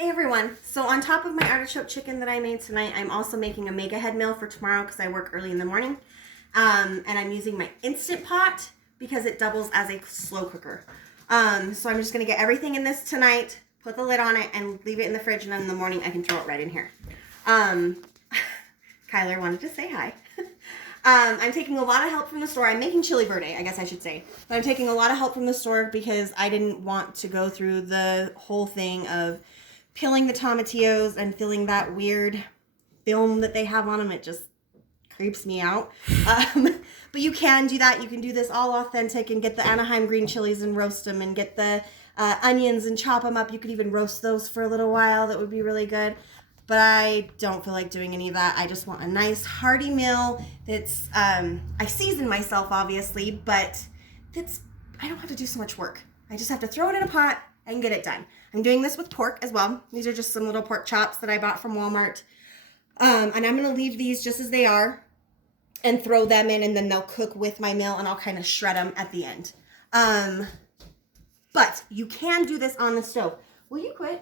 Hey everyone, so on top of my artichoke chicken that I made tonight, I'm also making a mega head meal for tomorrow because I work early in the morning. And I'm using my Instant Pot because it doubles as a slow cooker. So I'm just going to get everything in this tonight, put the lid on it, and leave it in the fridge, and then in the morning I can throw it right in here. Kyler wanted to say hi. I'm taking a lot of help from the store. I'm making chili verde, I guess I should say. But I'm taking a lot of help from the store because I didn't want to go through the whole thing of peeling the tomatillos and feeling that weird film that they have on them. It just creeps me out. But you can do that. You can do this all authentic and get the Anaheim green chilies and roast them and get the onions and chop them up. You could even roast those for a little while. That would be really good. But I don't feel like doing any of that. I just want a nice hearty meal that's, I season myself obviously, but I don't have to do so much work. I just have to throw it in a pot and get it done. I'm doing this with pork as well. These are just some little pork chops that I bought from Walmart. And I'm going to leave these just as they are and throw them in, and then they'll cook with my meal, and I'll kind of shred them at the end. But you can do this on the stove. Will you quit?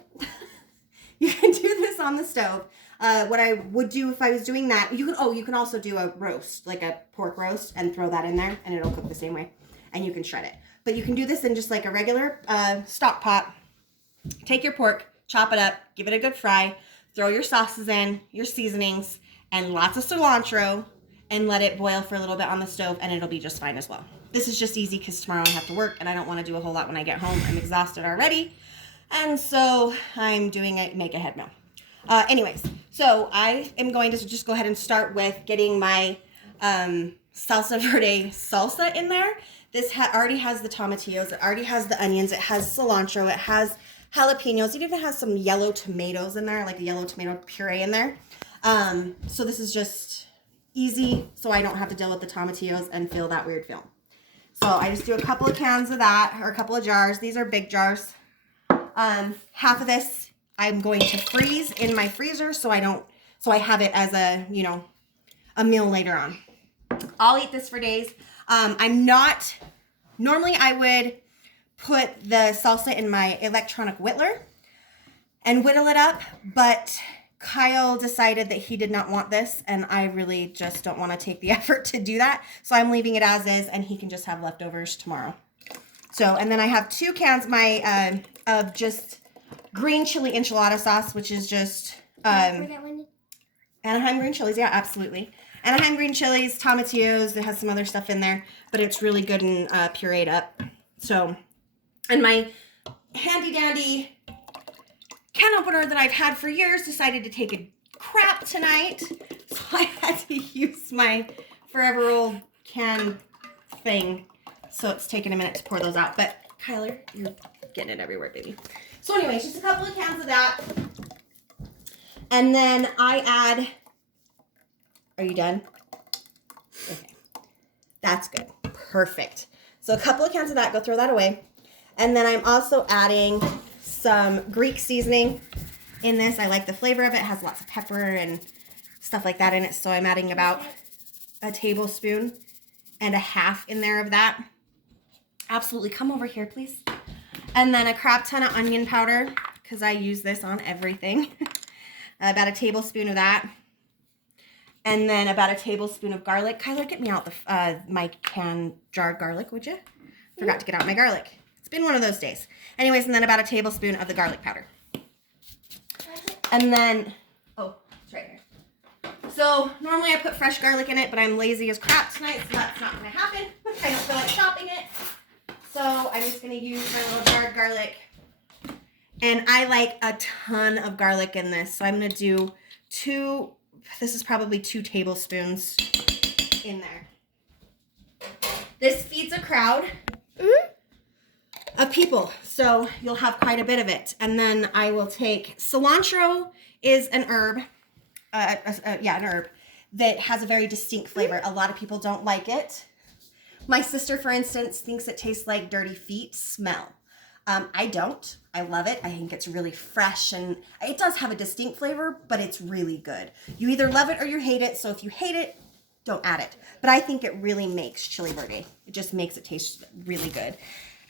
You can do this on the stove. What I would do if I was doing that, you can also do a roast, like a pork roast, and throw that in there, and it'll cook the same way, and you can shred it. But you can do this in just like a regular stock pot. Take your pork, chop it up, give it a good fry, throw your sauces in, your seasonings, and lots of cilantro, and let it boil for a little bit on the stove, and it'll be just fine as well. This is just easy because tomorrow I have to work, and I don't want to do a whole lot when I get home. I'm exhausted already, and so I'm doing a make ahead meal. Anyways, so I am going to just go ahead and start with getting my salsa verde salsa in there. This already has the tomatillos, it already has the onions, it has cilantro, it has jalapenos, it even has some yellow tomatoes in there, like a yellow tomato puree in there. So this is just easy, so I don't have to deal with the tomatillos and feel that weird film. So I just do a couple of cans of that, or a couple of jars. These are big jars. Half of this I'm going to freeze in my freezer so I have it as a meal later on. I'll eat this for days. Normally I would put the salsa in my electronic whittler and whittle it up, but Kyle decided that he did not want this, and I really just don't want to take the effort to do that. So I'm leaving it as is, and he can just have leftovers tomorrow. So, and then I have 2 cans of just green chili enchilada sauce, which is just Anaheim green chilies. Yeah, absolutely. Anaheim green chilies, tomatillos. It has some other stuff in there, but it's really good and pureed up. So, and my handy dandy can opener that I've had for years decided to take a crap tonight, so I had to use my forever old can thing. So it's taken a minute to pour those out. But Kyler, you're getting it everywhere, baby. So anyways, just a couple of cans of that. And then I add, are you done? Okay. That's good. Perfect. So a couple of cans of that, go throw that away. And then I'm also adding some Greek seasoning in this. I like the flavor of it. It has lots of pepper and stuff like that in it. So I'm adding about a tablespoon and a half in there of that. Absolutely. Come over here, please. And then a crap ton of onion powder, because I use this on everything. About a tablespoon of that. And then about a tablespoon of garlic. Kyler, get me out my jarred garlic, would you? Forgot to get out my garlic. It's been one of those days. Anyways, and then about a tablespoon of the garlic powder. And then, oh, it's right here. So normally I put fresh garlic in it, but I'm lazy as crap tonight, so that's not going to happen. I don't feel like chopping it. So I'm just going to use my little jarred garlic. And I like a ton of garlic in this. So I'm going to do this is probably 2 tablespoons in there. This feeds a crowd of people, so you'll have quite a bit of it. And then I will take cilantro is an herb, an herb that has a very distinct flavor. A lot of people don't like it. My sister, for instance, thinks it tastes like dirty feet smell. I don't. I love it. I think it's really fresh, and it does have a distinct flavor, but it's really good. You either love it or you hate it, so if you hate it, don't add it. But I think it really makes chili verde. It just makes it taste really good.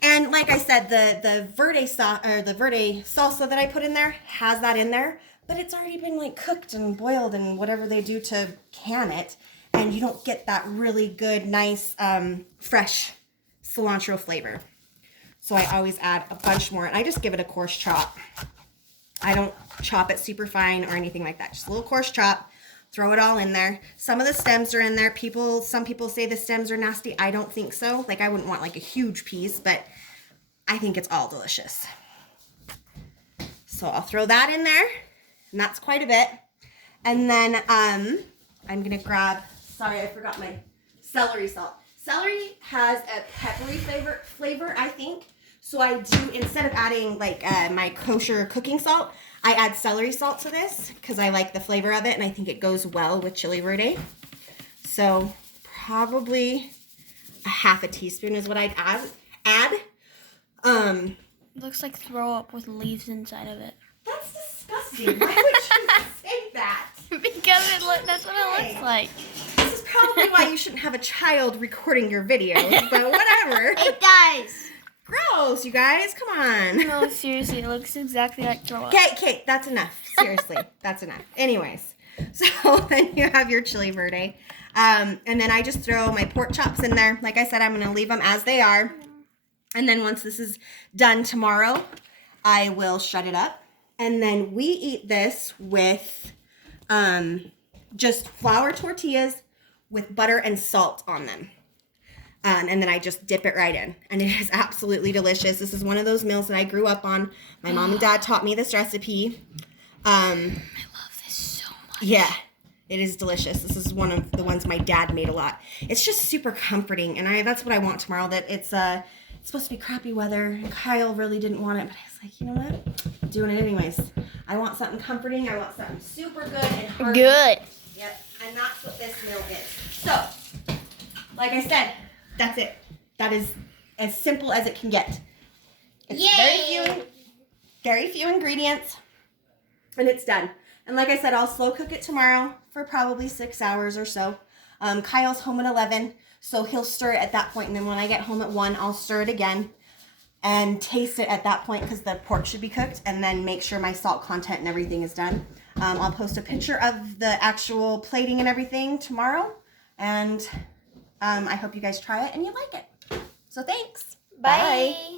And like I said, the Verde salsa that I put in there has that in there, but it's already been like cooked and boiled and whatever they do to can it, and you don't get that really good, nice, fresh cilantro flavor. So I always add a bunch more, and I just give it a coarse chop. I don't chop it super fine or anything like that. Just a little coarse chop. Throw it all in there. Some of the stems are in there. Some people say the stems are nasty. I don't think so. Like, I wouldn't want like a huge piece, but I think it's all delicious. So I'll throw that in there, and that's quite a bit. And then I'm gonna grab, sorry, I forgot my celery salt. Celery has a peppery flavor, I think. So I do, instead of adding like my kosher cooking salt, I add celery salt to this because I like the flavor of it, and I think it goes well with chili verde. So probably a half a teaspoon is what I'd add. Looks like throw up with leaves inside of it. That's disgusting. Why would you say that? Because that's what it looks like. This is probably why you shouldn't have a child recording your videos, but whatever. It does. Gross, you guys. Come on. No, seriously, it looks exactly like throw up. Okay, that's enough. Seriously, that's enough. Anyways, so then you have your chili verde. And then I just throw my pork chops in there. Like I said, I'm going to leave them as they are. And then once this is done tomorrow, I will shut it up. And then we eat this with just flour tortillas with butter and salt on them. And then I just dip it right in. And it is absolutely delicious. This is one of those meals that I grew up on. My mom and dad taught me this recipe. I love this so much. Yeah, it is delicious. This is one of the ones my dad made a lot. It's just super comforting. And that's what I want tomorrow. That it's supposed to be crappy weather. And Kyle really didn't want it. But I was like, you know what? I'm doing it anyways. I want something comforting. I want something super good and hearty. Good. Yep, and that's what this meal is. So, like I said, that's it. That is as simple as it can get. It's very few ingredients, and it's done. And like I said, I'll slow cook it tomorrow for probably 6 hours or so. Kyle's home at 11, so he'll stir it at that point, and then when I get home at 1, I'll stir it again and taste it at that point because the pork should be cooked, and then make sure my salt content and everything is done. I'll post a picture of the actual plating and everything tomorrow, and I hope you guys try it and you like it. So thanks. Bye.